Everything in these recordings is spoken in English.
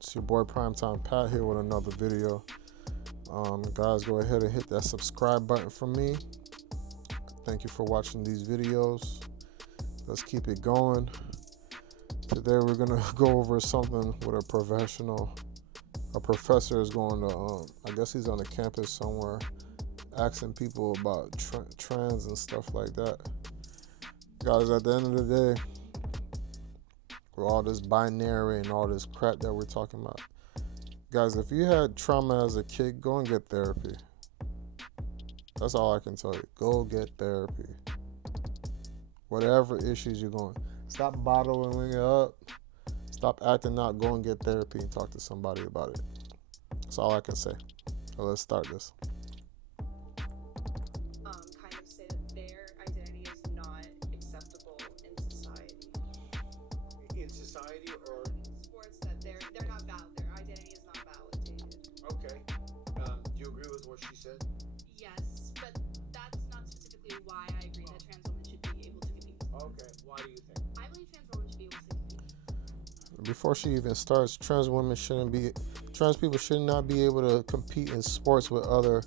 It's your boy PrimeTimePat here with another video. Guys, go ahead and hit that subscribe button for me. Thank you for watching these videos. Let's keep it going. Today we're gonna go over something with a professional. A professor is going to, I guess he's on the campus somewhere, asking people about trans and stuff like that. Guys, at the end of the day, with all this binary and all this crap that we're talking about, guys, if you had trauma as a kid, go and get therapy. That's all I can tell you. Go get therapy. Whatever issues you're going, stop bottling it up. Stop acting out. Go and get therapy and talk to somebody about it. That's all I can say. So let's start this. Kind of say that their identity is not acceptable in society. In society or In sports, that they're not valid. Their identity is not validated. okay. Do you agree with what she said? Yes, but that's not specifically why I agree that trans women should be able to compete. Okay. Why do you think? I believe trans women should be able to compete. Before she even starts, trans people should not be able to compete in sports with other.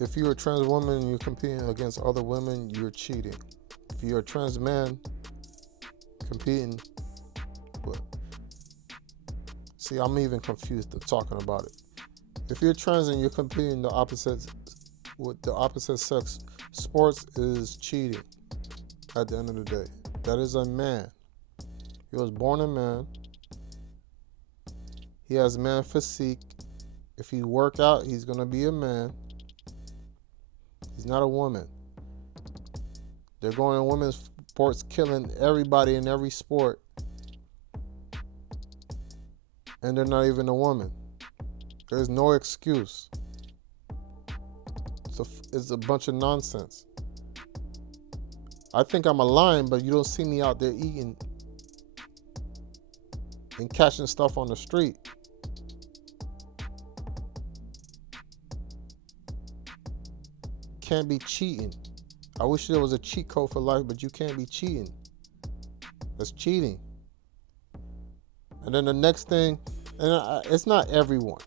If you're a trans woman and you're competing against other women, you're cheating. If you're a trans man competing with, see, I'm even confused talking about it. If you're trans and you're competing with the opposite sex, sports is cheating. At the end of the day, that is a man. He was born a man. He has man physique. If he work out, he's gonna be a man. He's not a woman. They're going to women's sports, killing everybody in every sport, and they're not even a woman. There's no excuse. It's a bunch of nonsense. I think I'm a lion, but you don't see me out there eating and catching stuff on the street. Can't be cheating. I wish there was a cheat code for life, but you can't be cheating. That's cheating. And then the next thing, and it's not everyone.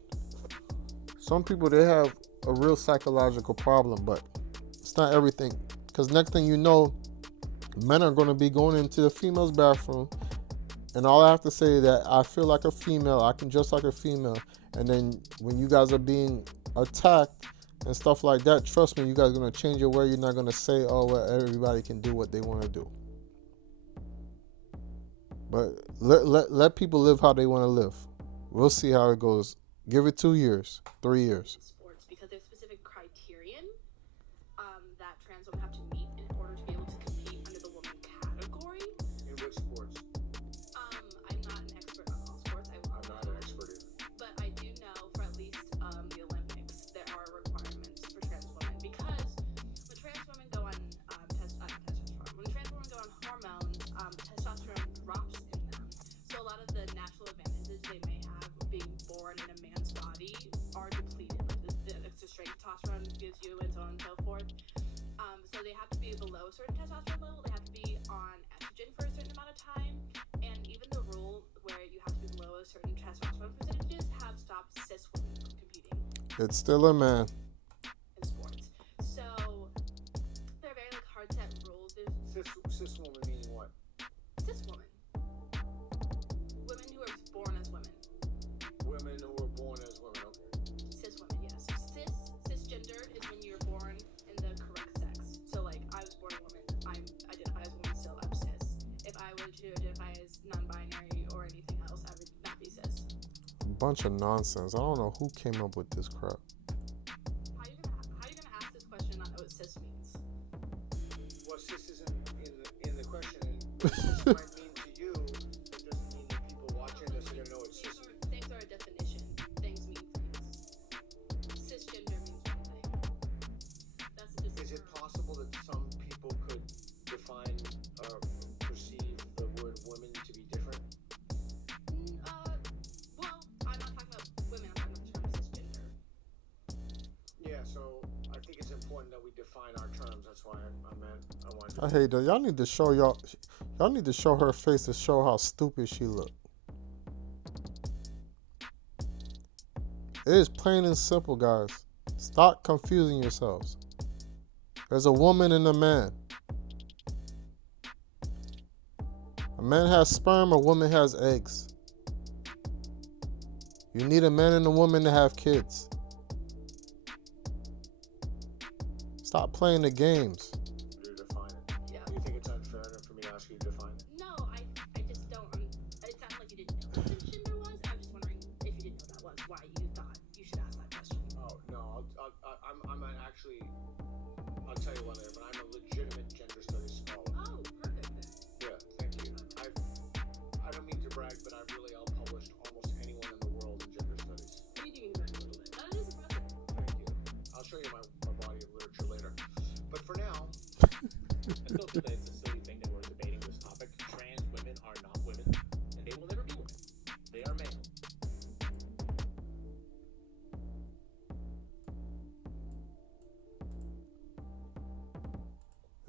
Some people, they have a real psychological problem, but it's not everything. Because next thing you know, men are going to be going into the female's bathroom, and all I have to say is that I feel like a female, I can dress like a female, and then when you guys are being attacked and stuff like that, trust me, you guys are going to change your way. You're not going to say, oh, well, everybody can do what they want to do. But let people live how they want to live. We'll see how it goes. Give it 2 years, 3 years. Sports, because there's specific criterion that trans women have to meet in order to be able to compete under the woman category. In which sports? I'm not an expert on all sports. I'm not an expert either. But I do know for at least the Olympics, there are requirements for trans women, because when trans women go on when trans women go on hormones, testosterone drops in them. So a lot of the natural advantages they may have being born in a man's body are depleted. Like the extra strength testosterone gives you, and so on and so forth. So they have to be below a certain testosterone level. They have to be on estrogen for a certain amount of time, and even the rule where you have to be below a certain testosterone percentages have stopped cis women from competing It's still a man. in sports. So they're very hard set rules. There's Cis woman meaning what? cis women, women who are born as women. Women who were born as women. Okay. Cis women, yes. Cisgender is when you're born in the correct sex. So like, I was born a woman, I identify as a woman still, I'm cis. If I were to identify as non-binary or anything else, I would not be cis. Bunch of nonsense. I don't know who came up with this crap. How you gonna ask this question and not know what cis means? Well, cis is in the question, and what cis might mean to you, it doesn't mean that people watching this are gonna know what cis means. Things are a definition. Things mean things. Cisgender means one thing. That's the Is it possible that some people could define or perceive the word women to be different? Well, I'm not talking about women, I'm talking about the term cisgender. Yeah, so I think it's important that we define our terms. That's why I wanted to. I hate that. Y'all need to show y'all need to show her face to show how stupid she look. It is plain and simple, guys. Stop confusing yourselves. There's a woman and a man. A man has sperm, a woman has eggs. You need a man and a woman to have kids. Stop playing the games. You define it. Yeah. Do you think it's unfair enough for me to ask you to define it? No, I just don't. It sounded like you didn't know what transgender was. I'm just wondering if you didn't know that was why you thought you should ask that question. Oh no, I'm an actually. I'll tell you one later, but I'm a legitimate gender studies scholar. Oh, perfect then. Yeah, thank you. I don't mean to brag, but I've really outpublished almost anyone in the world in gender studies. Maybe you can brag a little bit. That is impressive. Thank you. I'll show you my body of literature later. But for now, I still feel that it's a silly thing that we're debating this topic. Trans women are not women, and they will never be women. They are male.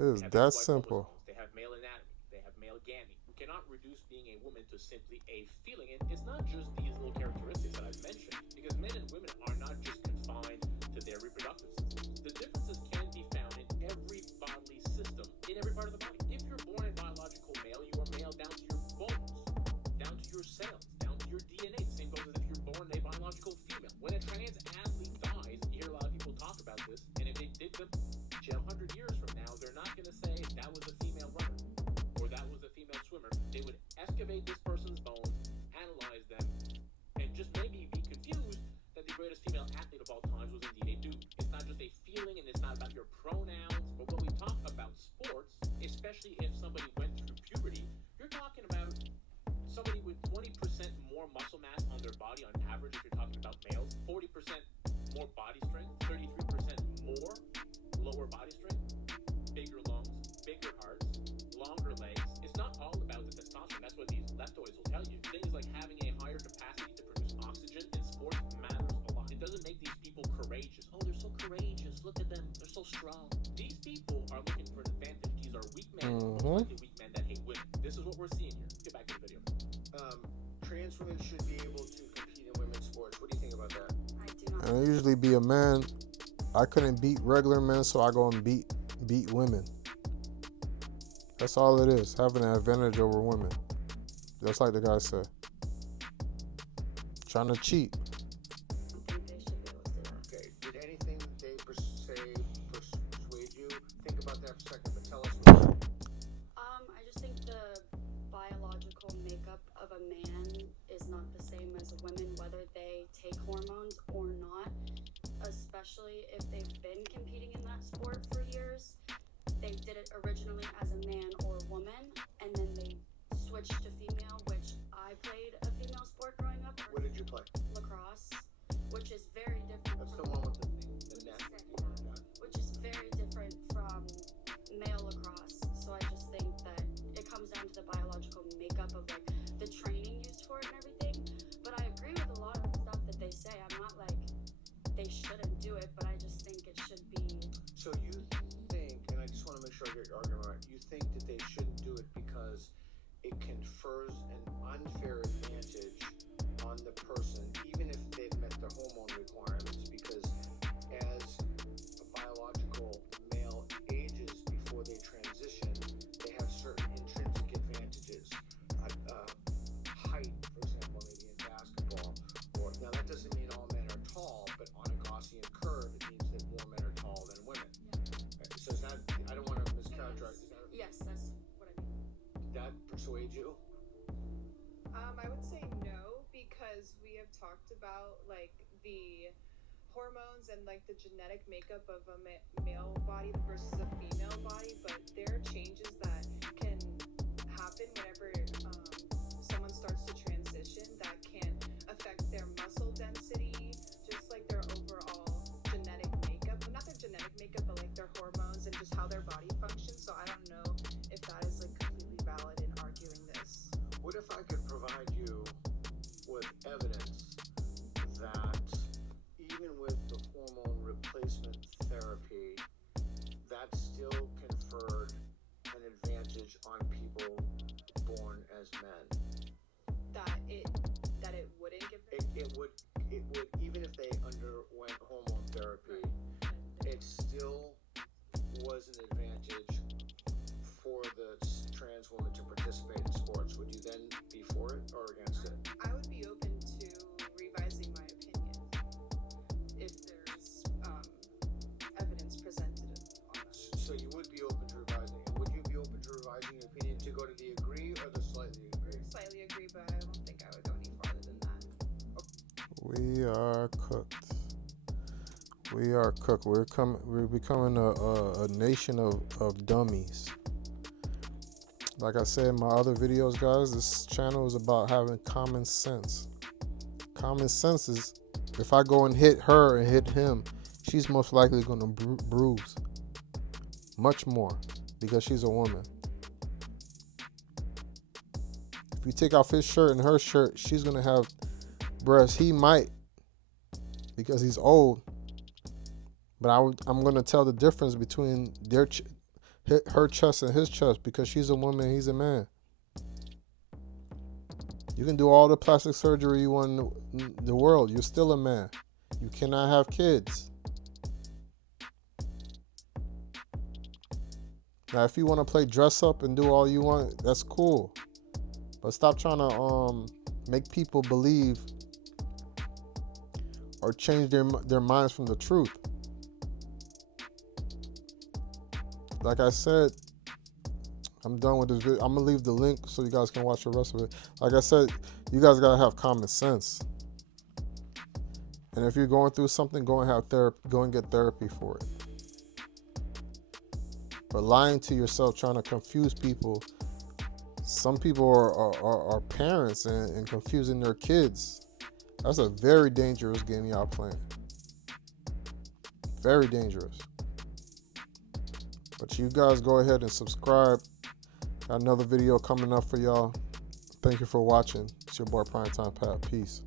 It is Have that XY simple. chromosomes. They have male anatomy. They have male gamete. You cannot reduce being a woman to simply a feeling. And it's not just these little characteristics that I've mentioned, because men and women are not just confined to their reproductive systems. The differences can be found in every bodily system, in every part of the body. If you're born a biological male, you are male down to your bones, down to your cells, down to your DNA. The same goes as if you're born a biological female. When a trans athlete dies, you hear a lot of people talk about this, and if they dig them 100 years from now, they're not going to say that was a female runner or that was a female swimmer. They would excavate this person's bones, analyze them, and just maybe be confused that the greatest female athlete of all times was indeed a dude. It's not just a feeling, and it's not about your pronouns, but when we talk about sports, especially if somebody went through puberty, you're talking about somebody with 20% more muscle mass on their body on average if you're talking about males, 40% more body strength, 33% more lower body strength, bigger lungs, bigger hearts, longer legs. It's not all about the testosterone. That's what these leftoids will tell you. Things like having a higher capacity to produce oxygen in sports matters a lot. It doesn't make these people courageous. Oh, they're so courageous. Look at them. They're so strong. These people are looking for an advantage. These are weak men, most likely weak men that hate women. This is what we're seeing here. Get back to the video. trans women should be able to compete in women's sports. What do you think about that? I do not. And I usually be a man. I couldn't beat regular men, so I go and beat women. That's all it is, having an advantage over women. Just like the guy said. Trying to cheat. I think they should be able to do that. Okay, did anything they persuade you? Think about that for a second, but tell us more. I just think the biological makeup of a man is not the same as women, whether they take hormones or not, especially if they've been competing in that sport for years. They did it originally as a man or a woman, and then they switched to female, which I played a female sport growing up. What did you play? Lacrosse, which is very different. That's the from- one with the net. which is very different from male lacrosse. So I just think that it comes down to the biological makeup of like the training used for it and everything. But I agree with a lot of the stuff that they say. I'm not like they shouldn't do it, but I just think it should be. So you think, and I just want to make sure I get your argument right, you think that they shouldn't do it because it confers an unfair advantage on the person, even if they've met the hormone requirements, because as a biological male ages before they transition, they have certain intrinsic advantages. Height, for example, maybe in basketball. Or now that doesn't mean all men are tall, but on a Gaussian curve, it means that more men are tall than women. So is that, I don't want to mischaracterize, Yes, that's what I mean. did that persuade you? I would say no, because we have talked about like the hormones and like the genetic makeup of a male body versus a female body, but there are changes that can happen whenever someone starts to transition that can affect their muscle density, just like their overall genetic makeup. Well, not their genetic makeup, but like their hormones and just how their body functions. So I don't know if that is like completely valid in arguing this. What if I could provide you with evidence that even with the hormone replacement therapy, that still conferred an advantage on people born as men? That it wouldn't give them It would even if they So you would be open to revising it. Would you be open to revising your opinion to go to the agree or the slightly agree? Slightly agree, but I don't think I would go any farther than that. We are cooked. We are cooked. We're becoming a nation of dummies. Like I said in my other videos, guys, this channel is about having common sense. Common sense is if I go and hit her and hit him, she's most likely going to bruise much more because she's a woman. If you take off his shirt and her shirt, she's going to have breasts. He might because he's old. But I'm going to tell the difference between her chest and his chest because she's a woman and he's a man. You can do all the plastic surgery you want in the world. You're still a man. You cannot have kids. Now, if you want to play dress up and do all you want, that's cool. But stop trying to make people believe or change their minds from the truth. Like I said, I'm done with this video. I'm going to leave the link so you guys can watch the rest of it. Like I said, you guys got to have common sense. And if you're going through something, go and have therapy. Go and get therapy for it. But lying to yourself, trying to confuse people. Some people are parents and confusing their kids. That's a very dangerous game y'all playing. Very dangerous. But you guys go ahead and subscribe. Got another video coming up for y'all. Thank you for watching. It's your boy PrimeTimePat. Peace.